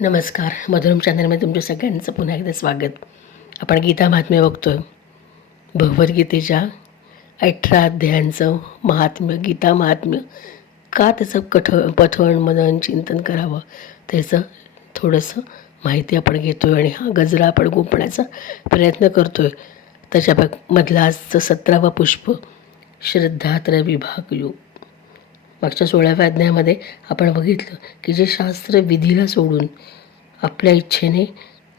नमस्कार. मधुरम चॅनलमध्ये तुमच्या सगळ्यांचं पुन्हा एकदा स्वागत. आपण गीता महात्म्य बघतोय. भगवद्गीतेच्या 18 अध्यायांचं महात्म्य, गीता महात्म्य, का त्याचं पठण मनन चिंतन करावं त्याचं थोडंसं माहिती आपण घेतो आहे आणि हा गजरा आपण गोपण्याचा प्रयत्न करतो आहे. त्याच्या मधला आजचं 17वं पुष्प, श्रद्धात्रय विभाग योग. मागच्या 16व्या अध्यायामध्ये आपण बघितलं की जे शास्त्र विधीला सोडून आपल्या इच्छेने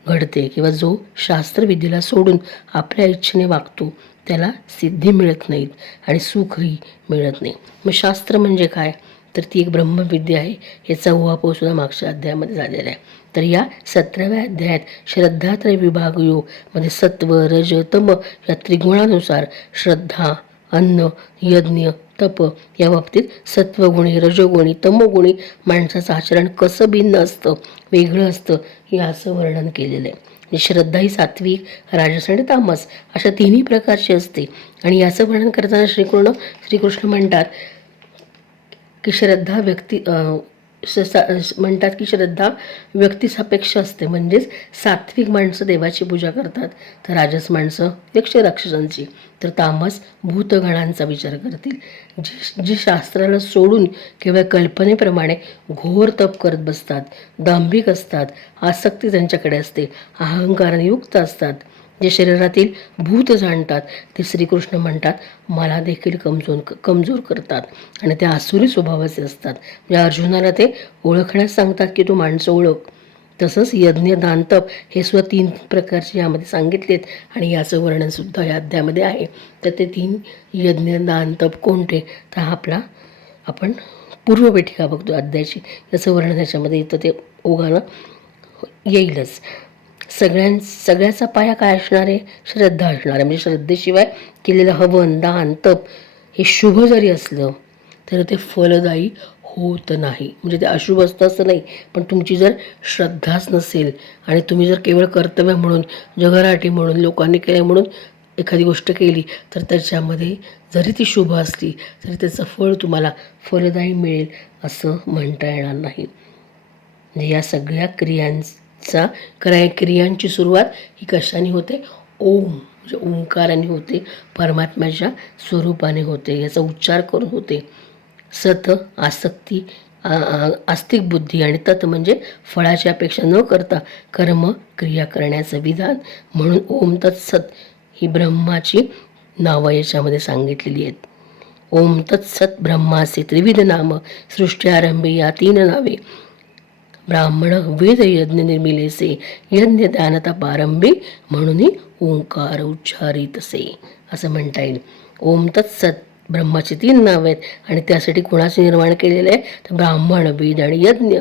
घडते किंवा जो शास्त्र विधीला सोडून आपल्या इच्छेने वागतो त्याला सिद्धी मिळत नाहीत आणि सुखही मिळत नाही. मग शास्त्र म्हणजे काय? तर ती एक ब्रह्मविद्या आहे. याचा उहापोह सुद्धा मागच्या अध्यायामध्ये झालेला आहे. तर या 17व्या अध्यायात श्रद्धात्रय विभाग योगमध्ये सत्व रज तम या त्रिगुणानुसार श्रद्धा, अन्न, यज्ञ, तप या बाबतीत सत्वगुणी, रजोगुणी, तमोगुणी माणसाचं आचरण कसं भिन्न असतं, वेगळं असतं, हे असं वर्णन केलेलं आहे. श्रद्धा ही सात्विक, राजस आणि तामस अशा तिन्ही प्रकारची असते. आणि याचं वर्णन करताना श्रीकृष्ण म्हणतात की श्रद्धा म्हणतात की श्रद्धा व्यक्तिसापेक्ष असते. म्हणजेच सात्विक माणसं देवाची पूजा करतात, तर राजस माणसं यक्ष राक्षसांची, तर तामस भूतगणांचा विचार करतील. जी शास्त्राला सोडून केवळ कल्पनेप्रमाणे घोर तप करत बसतात, दांभिक असतात, आसक्ती त्यांच्याकडे असते, अहंकाराने युक्त असतात, जे शरीरातील भूत जाणतात, ते श्रीकृष्ण म्हणतात मला देखील कमजोर करतात आणि ते आसुरी स्वभावाचे असतात. म्हणजे अर्जुनाला ते ओळखण्यास सांगतात की तू माणसं ओळख. तसंच यज्ञ, दान, तप हे सुद्धा 3 प्रकारचे यामध्ये सांगितलेत आणि याचं वर्णनसुद्धा या अध्यायामध्ये आहे. तर ते 3 यज्ञ, दान, तप कोणते? तर आपण पूर्वपेठिका बघतो अध्यायाची, याचं वर्णन ह्याच्यामध्ये येतं, ते ओघानं येईलच. सगळ्याचा पाया काय असणार आहे? श्रद्धा असणार आहे. म्हणजे श्रद्धेशिवाय केलेलं हवन, दान, तप हे शुभ जरी असलं तर ते फलदायी होत नाही. म्हणजे ते अशुभ असतं असं नाही, पण तुमची जर श्रद्धाच नसेल आणि तुम्ही जर केवळ कर्तव्य म्हणून, जगराटी म्हणून, लोकांनी केले म्हणून एखादी गोष्ट केली तर त्याच्यामध्ये जरी ती शुभ असली तरी त्याचं फळ तुम्हाला फलदायी मिळेल असं म्हणता येणार नाही. म्हणजे या सगळ्या क्रियांची सुरुवात ही कशाने होते? ओम म्हणजे ओंकाराने होते, परमात्म्याच्या स्वरूपाने होते, याचा उच्चार करून होते. सत आसक्ती, आस्तिक बुद्धी, आणि तत् म्हणजे फळाची अपेक्षा न करता कर्म क्रिया करण्याचं विधान. म्हणून ओम तत्सत ही ब्रह्माची नावं याच्यामध्ये सांगितलेली आहेत. ओम तत्सत ब्रह्माचे त्रिविध नाम, सृष्टी आरंभी या 3 नावे. ब्राह्मण वेद यज्ञ निर्मिलेसे, यज्ञ दानता पारंभी, म्हणून ओंकार उच्चारितसे असं म्हणता येईल. ओम तत्सत ब्रह्माची 3 नावं आहेत आणि त्यासाठी कोणाचे निर्माण केलेलं आहे? तर ब्राह्मण, वेद आणि यज्ञ.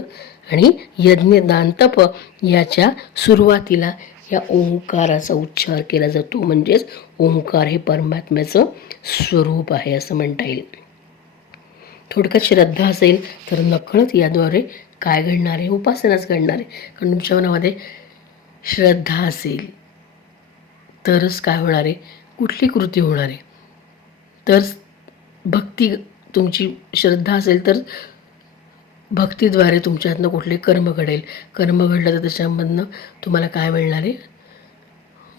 आणि यज्ञ, दान, तप याच्या सुरुवातीला या ओंकाराचा उच्चार केला जातो. म्हणजेच ओंकार हे परमात्म्याचं स्वरूप आहे असं म्हणता येईल. थोडक्यात श्रद्धा असेल तर नकळत याद्वारे काय घडणार आहे? उपासनाच घडणार आहे. कारण तुमच्या मनामध्ये श्रद्धा असेल तरच काय होणार आहे? कुठली कृती होणार आहे? तर भक्ती, तुमची श्रद्धा असेल तर भक्तीद्वारे तुमच्यातनं कुठले कर्म घडेल. कर्म घडलं तर त्याच्यामधनं तुम्हाला काय मिळणार आहे?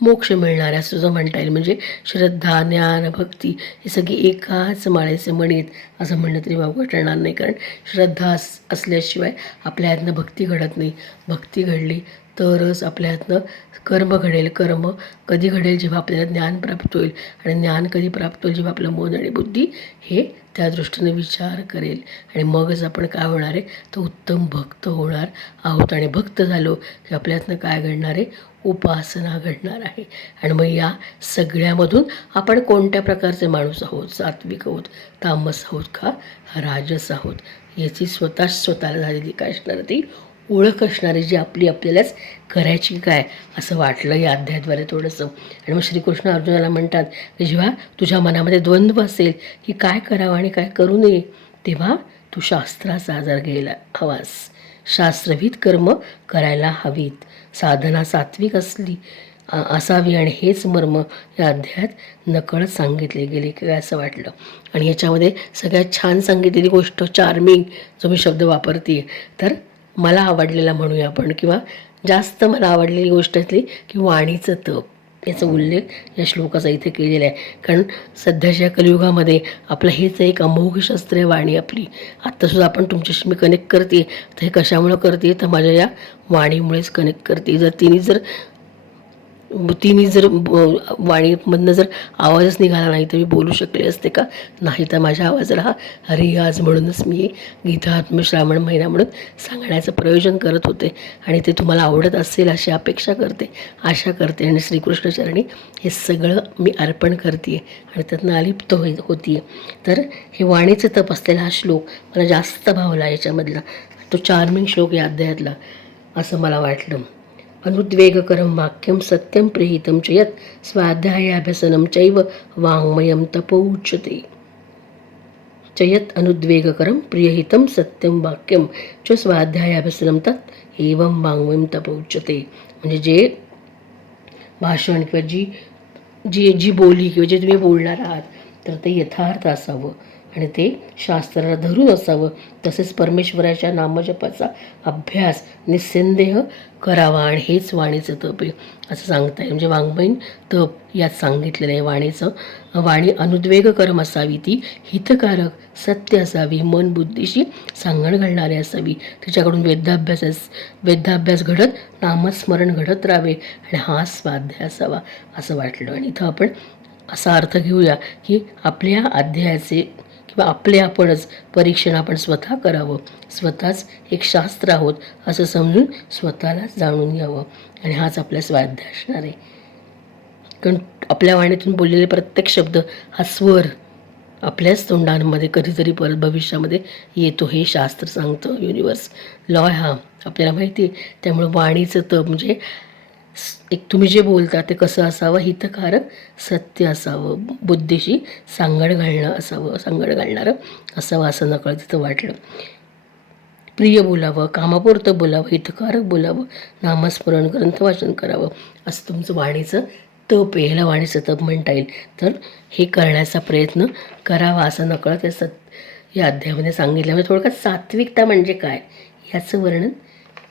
मोक्ष मिळणार आहे असं जो म्हणता येईल. म्हणजे श्रद्धा, ज्ञान, भक्ती हे सगळी एकाच माळेचे मणी आहेत असं म्हणलं तरी वावगं ठरणार नाही. कारण श्रद्धा असल्याशिवाय आपल्या हातनं भक्ती घडत नाही. भक्ती घडली तरच आपल्या हातनं कर्म घडेल. कर्म कधी घडेल? जेव्हा आपल्याला ज्ञान प्राप्त होईल. आणि ज्ञान कधी प्राप्त होईल? जेव्हा आपलं मन आणि बुद्धी हे त्या दृष्टीने विचार करेल. आणि मगच आपण काय होणार आहे? तर उत्तम भक्त होणार आहोत. आणि भक्त झालो की आपल्या हातनं काय घडणार आहे? उपासना घडणार आहे. आणि मग या सगळ्यामधून आपण कोणत्या प्रकारचे माणूस आहोत? सात्विक आहोत, तामस आहोत का राजस आहोत? याची स्वतःला झालेली काय असणार? ती ओळख असणारी, जी आपल्यालाच करायची काय असं वाटलं या अध्यायाद्वारे थोडंसं. आणि मग श्रीकृष्ण अर्जुनाला म्हणतात की जेव्हा तुझ्या मनामध्ये द्वंद्व असेल की काय करावं आणि काय करू नये, तेव्हा तू शास्त्राचा आधार घ्यायला हवास. शास्त्रविध कर्म करायला हवीत. साधना सात्विक असावी. आणि हेच मर्म या अध्यायात नकळत सांगितले गेले की काय असं वाटलं. आणि याच्यामध्ये सगळ्यात छान सांगितलेली गोष्ट, चार्मिंग जो मी शब्द वापरते, तर मला आवडलेला म्हणूया आपण, किंवा जास्त मला आवडलेली गोष्ट असली की वाणीचं तप, याचा उल्लेख या श्लोकाचा इथे केलेला आहे. कारण सध्याच्या कलियुगामध्ये आपलं हेच एक अमोघ शस्त्र आहे वाणी आपली. आत्तासुद्धा आपण तुमच्याशी मी कनेक्ट करते, तर हे कशामुळं करते, तर माझ्या या वाणीमुळेच कनेक्ट करते. जर तिने जर वाणीमधनं जर आवाजच निघाला नाही तर मी बोलू शकले असते का? नाही. तर माझ्या आवाजाला हा रियाज म्हणूनच मी गीतात्म श्रावण महिना म्हणून सांगण्याचं प्रयोजन करत होते, आणि ते तुम्हाला आवडत असेल अशी अपेक्षा करते, आशा करते. आणि श्रीकृष्णचरणी हे सगळं मी अर्पण करते आणि त्यातनं अलिप्त होती. तर हे वाणीचं तप असलेला हा श्लोक मला जास्त भावला याच्यामधला. तो चार्मिंग श्लोक या अध्यायातला असं मला वाटलं. अनुद्वेगकरं वाक्यं सत्यं प्रेहितं च यत् स्वाध्यायाभ्यसनं चैव वाङ्मयं तपोच्यते. च यत् अनुद्वेगकरं प्रियहितं सत्यं वाक्यं च स्वाध्यायाभ्यसनं तत् एवं वाङ्मयं तपोच्यते. म्हणजे जे भाषण किंवा जी बोली किंवा जे तुम्ही बोलणार आहात तर ते यथार्थ असावं आणि ते शास्त्राला धरून असावं. तसेच परमेश्वराच्या नामजपाचा अभ्यास निस्संदेह करावा, आणि हेच वाणीचं तप आहे असं सांगता येईल. म्हणजे वाङ्मयीन तप यात सांगितलेलं आहे वाणीचं. वाणी अनुद्वेगकरम असावी, ती हितकारक सत्य असावी, मन बुद्धीशी सांगण घालणारी असावी, तिच्याकडून वेदाभ्यास घडत नामस्मरण घडत राहावे, आणि हा स्वाध्याय असावा असं वाटलं. आणि इथं आपण असा अर्थ घेऊया की आपल्या अध्यायाचे किंवा आपले आपणच परीक्षण आपण स्वतः करावं, स्वतःच एक शास्त्र आहोत असं समजून स्वतःलाच जाणून घ्यावं, आणि हाच आपला स्वाध्याय असणार आहे. कारण आपल्या वाणीतून बोललेले प्रत्येक शब्द हा स्वर आपल्याच तोंडांमध्ये कधीतरी परत भविष्यामध्ये येतो, हे शास्त्र सांगतं. युनिवर्स लॉ हा आपल्याला माहिती आहे. त्यामुळे वाणीचं तप म्हणजे एक तुम्ही जे बोलता ते कसं असावं, हितकारक सत्य असावं, बुद्धीशी सांगड घालणारं असावं असं नकळत तिथं वाटलं. प्रिय बोलावं, कामापुरतं बोलावं, हितकारक बोलावं, नामस्मरण ग्रंथवाचन करावं, असं तुमचं वाणीचं तप आहे. ह्याला वाणीचं तप म्हणता येईल. तर हे करण्याचा प्रयत्न करावा असं नकळत या अध्यायामध्ये सांगितलं. म्हणजे थोडक्यात सात्विकता म्हणजे काय याचं वर्णन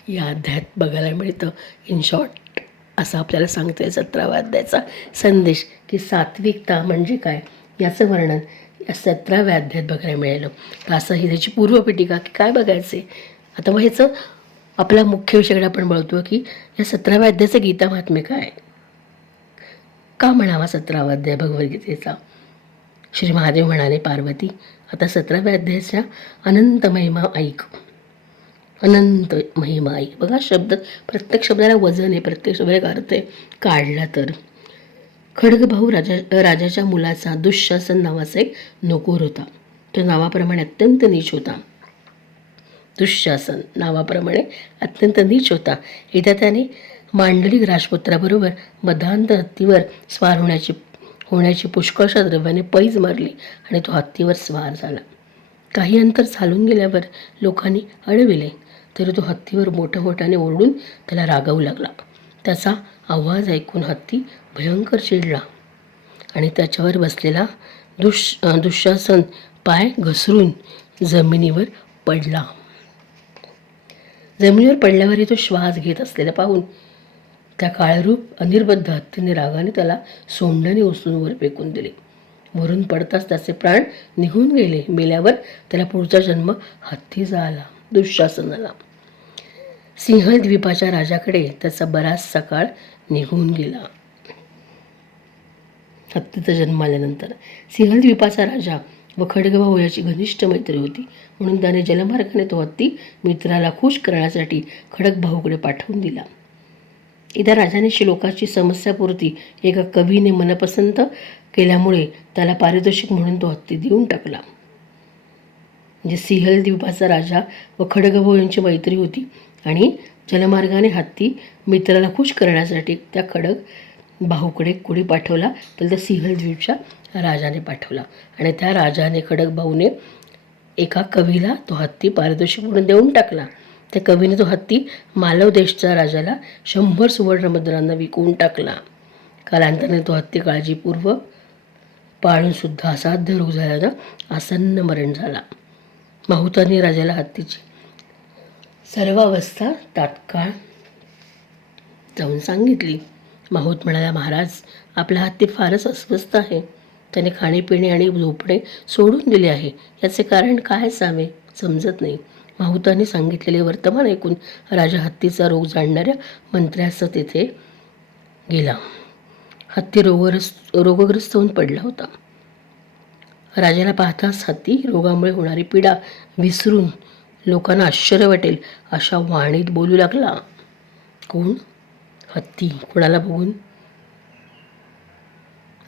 या अध्यायात बघायला मिळतं. इन शॉर्ट असं आपल्याला सांगतो आहे 17व्या अध्यायाचा संदेश, की सात्विकता म्हणजे काय याचं वर्णन या 17व्या अध्यायात बघायला मिळालं. तर असं ही त्याची पूर्वपीठिका की काय बघायचे. आता मग ह्याचं आपला मुख्य विषयाकडे आपण बोलतो की या 17व्या अध्यायाचं गीता महात्म्य काय, का म्हणावा 17वा अध्याय भगवद्गीतेचा. श्री महादेव म्हणाले, पार्वती आता 17व्या अध्यायाच्या अनंत महिमा ऐक. अनंत महिमा ऐक. बघा शब्द, प्रत्येक शब्दाला वजन आहे, प्रत्येक शब्दाला अर्थ आहे. काढला तर खड्गभाऊ राजाच्या मुलाचा दुःशासन नावाचा एक नोकर होता. तो नावाप्रमाणे अत्यंत नीच होता. दुःशासन नावाप्रमाणे अत्यंत नीच होता. एकदा त्याने मांडलिक राजपुत्राबरोबर मदांत हत्तीवर स्वार होण्याची पुष्कळशा द्रव्याने पैज मारली आणि तो हत्तीवर स्वार झाला. काही अंतर चालून गेल्यावर लोकांनी अडविले, तरी तो हत्तीवर मोठ्याने ओरडून त्याला रागावू लागला. त्याचा आवाज ऐकून हत्ती भयंकर चिडला आणि त्याच्यावर बसलेला दुःशासन पाय घसरून जमिनीवर पडला. जमिनीवर पडल्यावरही तो श्वास घेत असलेला पाहून त्या काळरूप अनिर्बद्ध हत्तीने रागाने त्याला सोंडाने उचलून वर फेकून दिले. वरून पडताच त्याचे प्राण निघून गेले. मेल्यावर त्याला पुढचा जन्म हत्तीचा आला. दुःशासनाला सिंहल द्वीपाच्या राजाकडे त्याचा बराचसा काळ निघून गेला. हत्तीचा जन्म आल्यानंतर सिंहल द्वीपाचा राजा व खड्गभाऊ याची घनिष्ठ मैत्री होती, म्हणून त्याने जलमार्गाने तो हत्ती मित्राला खुश करण्यासाठी खड्गभाऊकडे पाठवून दिला. एकदा राजाने श्लोकाची समस्यापूर्ती एका कवीने मनपसंत केल्यामुळे त्याला पारितोषिक म्हणून तो हत्ती देऊन टाकला. म्हणजे सिंहल द्वीपाचा राजा व खड्गभाऊ यांची मैत्री होती आणि जलमार्गाने हत्ती मित्राला खुश करण्यासाठी त्या खड्गभाऊकडे कुणी पाठवला, तर त्या सिंहल द्वीपच्या राजाने पाठवला. आणि त्या राजाने खड्गभाऊने एका कवीला तो हत्ती पारितोषिक म्हणून देऊन टाकला. त्या कवीने तो हत्ती मालव देशच्या राजाला 100 सुवर्णमुद्रांना विकून टाकला. कालांतराने तो हत्ती काळजीपूर्वक पाळूनसुद्धा असाध्य रोग झाल्यानं आसन्न मरण झाला. माहुताने राजाला हत्तीची सर्व अवस्था तात्काळ जाऊन सांगितली. माहूत म्हणाला, महाराज, आपला हत्ती फारच अस्वस्थ आहे. त्याने खाणेपिणे आणि झोपणे सोडून दिले आहे. याचे कारण काय असावे समजत नाही. माहुताने सांगितलेले वर्तमान ऐकून राजा हत्तीचा रोग जाणणाऱ्या मंत्र्यासह तेथे गेला. हत्ती रोगग्रस्त होऊन पडला होता. राजाला पाहताच हत्ती रोगामुळे होणारी पीडा विसरून लोकांना आश्चर्य वाटेल अशा वाणीत बोलू लागला. कोण? हत्ती. कोणाला बघून?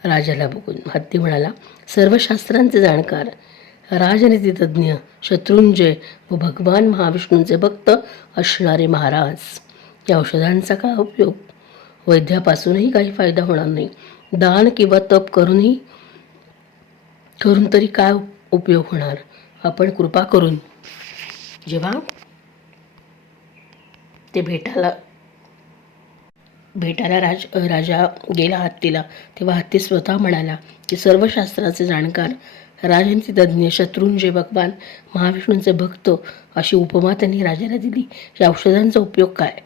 राजाला बघून. हत्ती म्हणाला, सर्व शास्त्रांचे जाणकार, राजनीतितज्ञ, शत्रुंजय व भगवान महाविष्णूंचे भक्त असणारे महाराज, या औषधांचा काय उपयोग? वैद्यापासूनही काही फायदा होणार नाही. दान किंवा तप करून तरी काय उपयोग होणार? आपण कृपा करून. जेव्हा ते भेटायला राजा गेला हत्तीला, तेव्हा हत्ती स्वतः म्हणाला की सर्व शास्त्राचे जाणकार, राजनीतितज्ञ, शत्रुंजय, भगवान महाविष्णूंचे भक्त अशी उपमा त्यांनी राजाला दिली. या औषधांचा उपयोग काय?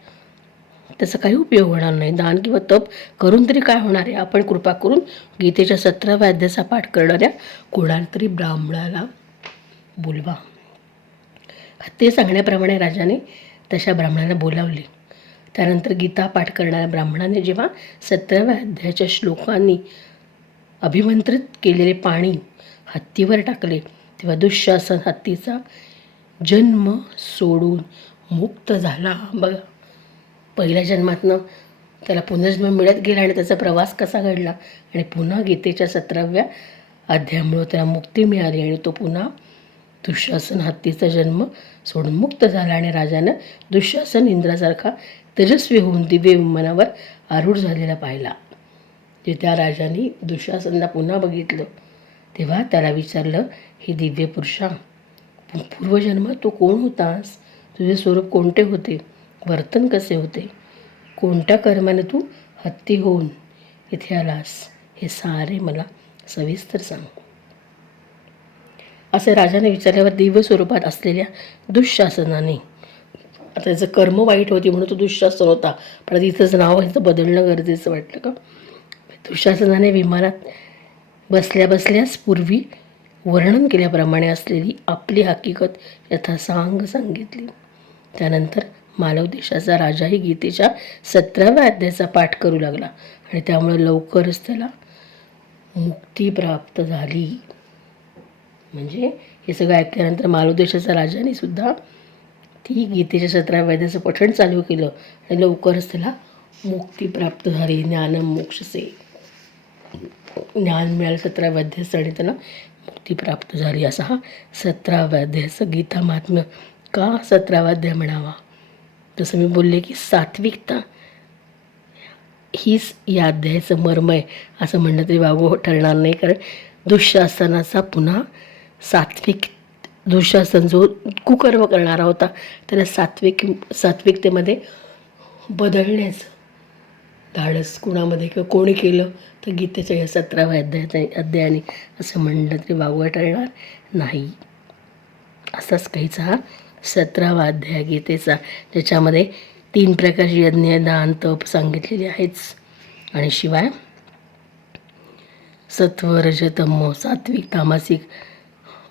त्याचा काही उपयोग होणार नाही. दान किंवा तप करून तरी काय होणार आहे? आपण कृपा करून गीतेच्या 17व्या अध्यायाचा पाठ करणाऱ्या कोणाला तरी ब्राह्मणाला बोलवा. हत्ती सांगण्याप्रमाणे राजाने तशा ब्राह्मणाला बोलावले. त्यानंतर गीता पाठ करणाऱ्या ब्राह्मणाने जेव्हा 17व्या अध्यायाच्या श्लोकांनी अभिमंत्रित केलेले पाणी हत्तीवर टाकले, तेव्हा दुःशासन हत्तीचा जन्म सोडून मुक्त झाला. बघा, पहिल्या जन्मातनं त्याला पुनर्जन्म मिळत गेला आणि त्याचा प्रवास कसा घडला आणि पुन्हा गीतेच्या 17व्या अध्यायामुळे त्याला मुक्ती मिळाली आणि तो पुन्हा दुःशासन हत्तीचा जन्म सोडून मुक्त झाला आणि राजानं दुःशासन इंद्रासारखा तेजस्वी होऊन दिव्य विमानावर आरूढ झालेला पाहिला. जे त्या राजाने दुःशासनला पुन्हा बघितलं तेव्हा त्याला विचारलं, हे दिव्य पुरुषा, पूर्वजन्मात तू कोण होतास? तुझे स्वरूप कोणते होते? वर्तन कसे होते? कोणत्या कर्माने तू हत्ती होऊन इथे आलास? हे सारे मला सविस्तर सांग. असे राजाने विचारल्यावर दिव्य स्वरूपात असलेल्या दुःशासनाने, आता त्याचं कर्म वाईट होती म्हणून तो दुःशासन होता, पण इथंच नाव ह्याचं बदलणं गरजेचं वाटलं का? दुःशासनाने विमानात बसल्याच पूर्वी वर्णन केल्याप्रमाणे असलेली आपली हकीकत यथासांग सांगितली. त्यानंतर मालव देशाचा राजाही गीतेच्या 17व्या अध्यायाचा पाठ करू लागला आणि त्यामुळे लवकरच त्याला मुक्ती प्राप्त झाली. म्हणजे हे सगळं ऐकल्यानंतर मालव देशाच्या राजाने सुद्धा ती गीतेच्या 17व्या अध्यायाचं पठण चालू केलं आणि लवकरच त्याला मुक्ती प्राप्त झाली. मोक्षसे ज्ञान मिळालं 17व्या अध्यायाचं आणि त्याला मुक्ती प्राप्त झाली. असा हा 17व्या अध्यायाचं गीता महात्म्य. का 17वा अध्याय म्हणावा? जसं मी बोलले की सात्विकता हीच या अध्यायाचं मर्म आहे असं म्हणणं तरी वावगं ठरणार नाही. कारण दुःशासनाचा पुन्हा दुःशासन जो कुकर्म करणारा होता त्याला सात्विकतेमध्ये बदलण्याचं धाडस कुणामध्ये किंवा कोणी केलं तर गीतेच्या या 17व्या अध्यायाने असं म्हणलं तरी वावगं ठरणार नाही. असाच काहीचा हा 17वा अध्याय गीतेचा, ज्याच्यामध्ये 3 प्रकारची यज्ञ, दान, तप सांगितलेली आहेच आणि शिवाय सत्व, रज, तम, सात्विक, तामसिक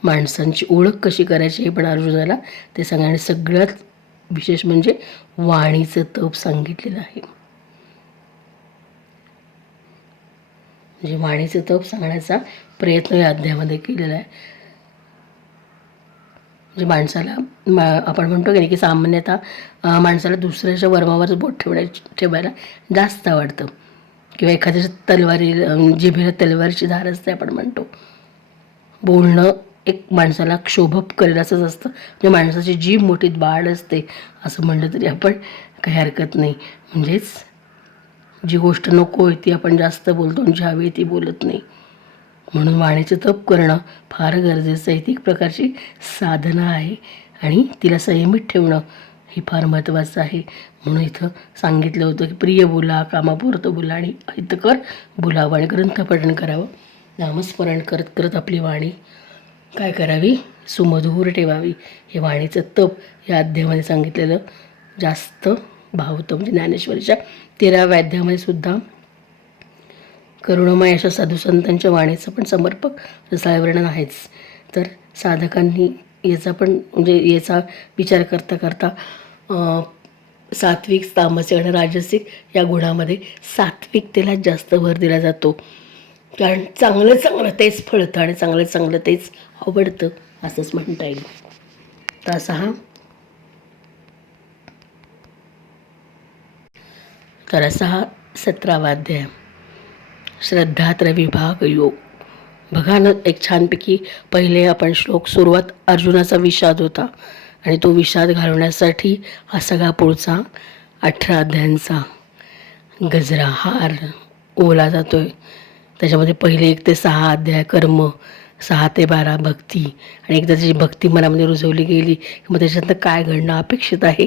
माणसांची ओळख कशी करायची हे पण अर्जुनाला ते सांगा. आणि सगळ्यात विशेष म्हणजे वाणीचं तप सांगितलेलं आहे. म्हणजे वाणीचं तप सांगण्याचा प्रयत्न या अध्यायामध्ये केलेला आहे. म्हणजे माणसाला आपण म्हणतो की नाही की सामान्यतः माणसाला दुसऱ्याच्या वर्मावर बोट ठेवायला जास्त आवडतं किंवा एखाद्याच्या जिभेला तलवारीची धार असते आपण म्हणतो. बोलणं एक माणसाला क्षोभप करेल असंच असतं. म्हणजे माणसाची जीभ मोठीत बाळ असते असं म्हणलं तरी आपण काही हरकत नाही. म्हणजेच जी गोष्ट नको आहे ती आपण जास्त बोलतो आणि जी हवी ती बोलत नाही. म्हणून वाणीचं तप करणं फार गरजेचं आहे. ती एक प्रकारची साधना आहे आणि तिला संयमित ठेवणं हे फार महत्त्वाचं आहे. म्हणून इथं सांगितलं होतं की प्रिय बोला, कामापुरतं बोला आणि हितकर बोलावं आणि ग्रंथपठण करावं. नामस्मरण करत करत आपली वाणी काय करावी? सुमधूर ठेवावी. हे वाणीचं तप या अध्यायामध्ये सांगितलेलं जास्त भावतं. म्हणजे ज्ञानेश्वरीच्या 13व्या अध्यायामध्ये सुद्धा करुणामय अशा साधुसंतांच्या वाणीचं पण समर्पक रसाळ वर्णन आहेच. तर साधकांनी याचा पण म्हणजे याचा विचार करता करता सात्विक, तामसिक आणि राजसिक या गुणामध्ये सात्विकतेला जास्त भर दिला जातो. कारण चांगलं चांगलं तेच फळतं आणि चांगलं चांगलं तेच आवडतं असंच म्हणता येईल. तर असा हा तर असा हा 17वा अध्याय श्रद्धात्रविभाग योग. बघा ना, एक छानपैकी पहिले आपण श्लोक सुरुवात अर्जुनाचा विषाद होता आणि तो विषाद घालवण्यासाठी हा सगळा पुढचा 18 अध्यायांचा गजरा हार ओला जातो आहे. त्याच्यामध्ये पहिले 1 ते 6 अध्याय कर्म, 6 ते 12 भक्ती आणि एकदा त्याची भक्ती मनामध्ये रुजवली गेली मग त्याच्यानंतर काय घडणं अपेक्षित आहे.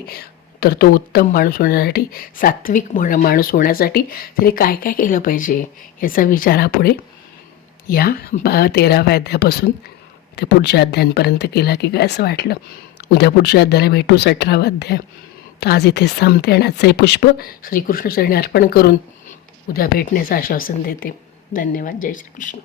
तर तो उत्तम माणूस होण्यासाठी, सात्विक माणूस होण्यासाठी त्याने काय काय केलं पाहिजे याचा विचार हा पुढे या 13व्या अध्यायापासून ते पुढच्या अध्यायांपर्यंत केला की काय असं वाटलं. उद्या पुढच्या अध्यायाला भेटू 18वा अध्याय. तर आज इथेच थांबते आणि आजचं हे पुष्प श्रीकृष्ण चरणी अर्पण करून उद्या भेटण्याचं आश्वासन देते. धन्यवाद. जय श्रीकृष्ण.